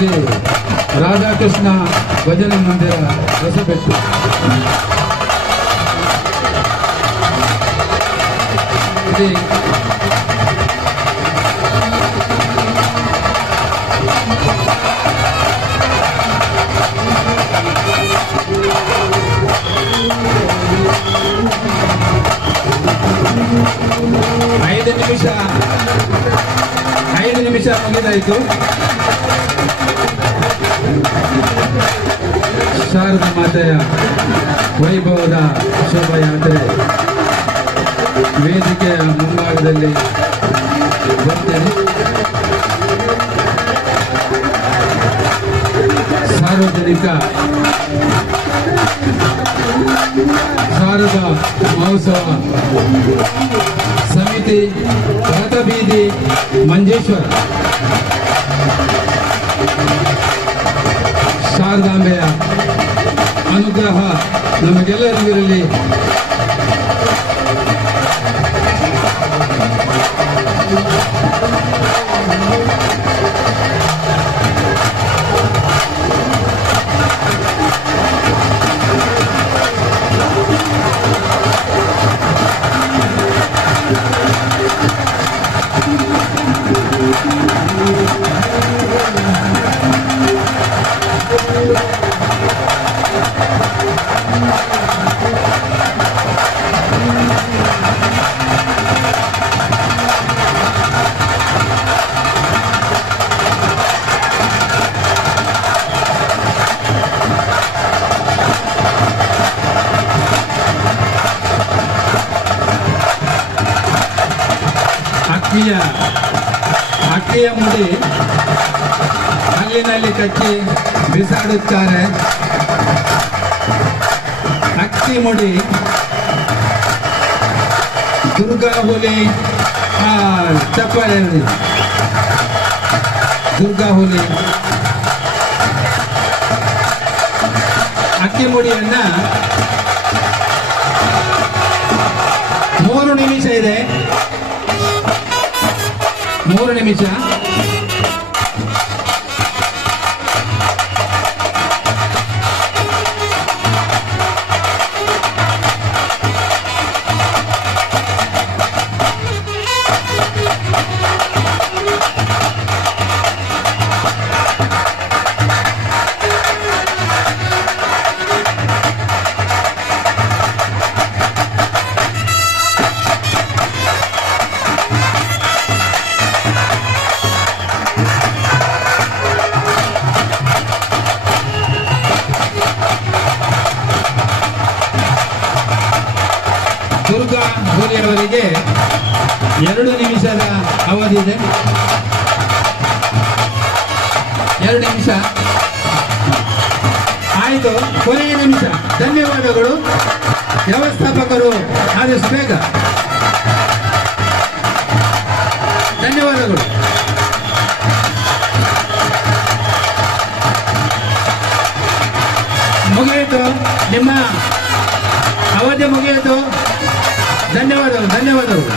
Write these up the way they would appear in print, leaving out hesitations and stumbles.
ಶ್ರೀ ರಾಧಾಕೃಷ್ಣ ಭಜನಾ ಮಂದಿರ ಹೊಸಬೆಟ್ಟು. ಶ್ರೀ 5 ನಿಮಿಷ ಮುಗಿದಾಯಿತು. ಶಾರದಾ ಮಾತೆಯ ವೈಭವದ ಶೋಭಾಯಾತ್ರೆ ವೇದಿಕೆಯ ಮುಂಭಾಗದಲ್ಲಿ ಬರ್ತೇನೆ. ಸಾರ್ವಜನಿಕ ಶಾರದಾ ಮಹೋತ್ಸವ ಸಮಿತಿ ರಥಬೀದಿ ಮಂಜೇಶ್ವರ ಶಾರದಾಂಬೆಯ ಅನುಗ್ರಹ ನಮಗೆಲ್ಲರಿಗಿರಲಿ. ಅಕ್ಕಿಯ ಮುಡಿ ಕಲ್ಲಿನಲ್ಲಿ ಕಚ್ಚಿ ಬಿಸಾಡುತ್ತಾರೆ. ಅಕ್ಕಿ ಮುಡಿ ದುರ್ಗಾ ಹುಲಿ ಚಪ್ಪಲಿ ದುರ್ಗಾ ಹುಲಿ ಅಕ್ಕಿ ಮುಡಿಯನ್ನ 3 ನಿಮಿಷ ಇದೆ. 3 ನಿಮಿಷ. ದುರ್ಗಾ ಹುಲಿಯವರಿಗೆ 2 ನಿಮಿಷದ ಅವಧಿ ಇದೆ. 2 ನಿಮಿಷ ಆಯಿತು. ಕೊನೆಯ ನಿಮಿಷ. ಧನ್ಯವಾದಗಳು ವ್ಯವಸ್ಥಾಪಕರು, ಆದಷ್ಟು ಬೇಗ. ಧನ್ಯವಾದಗಳು. ಮುಗಿಯಿತು, ನಿಮ್ಮ ಅವಧಿ ಮುಗಿಯಿತು. ಧನ್ಯವಾದಗಳು ಧನ್ಯವಾದಗಳು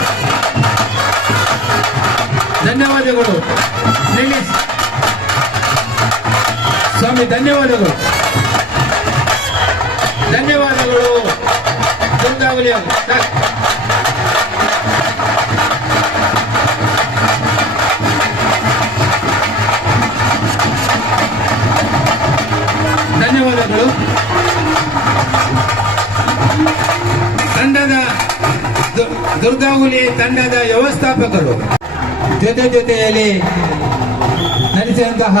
ಧನ್ಯವಾದಗಳು. ನಿಲ್ಲಿಸ್ ಸ್ವಾಮಿ. ಧನ್ಯವಾದಗಳು ಧನ್ಯವಾದಗಳು. ದುರ್ಗಾವಲಿ ಧನ್ಯವಾದಗಳು. ತಂಡದ ದುರ್ಗಾಹುಲಿ ತಂಡದ ವ್ಯವಸ್ಥಾಪಕರು ಜೊತೆಯಲ್ಲಿ ನಡೆಸಿದಂತಹ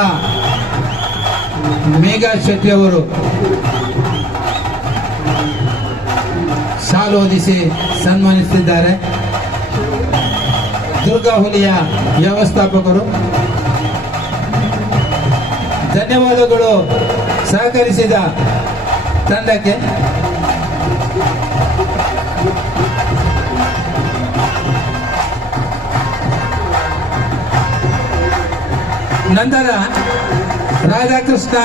ಮೇಘಾ ಶೆಟ್ಟಿ ಅವರು ಶಾಲು ಹೊದಿಸಿ ಸನ್ಮಾನಿಸುತ್ತಿದ್ದಾರೆ. ದುರ್ಗಾಹುಲಿಯ ವ್ಯವಸ್ಥಾಪಕರು ಧನ್ಯವಾದಗಳು ಸಹಕರಿಸಿದ ತಂಡಕ್ಕೆ. ನಂತರ ರಾಧಾಕೃಷ್ಣ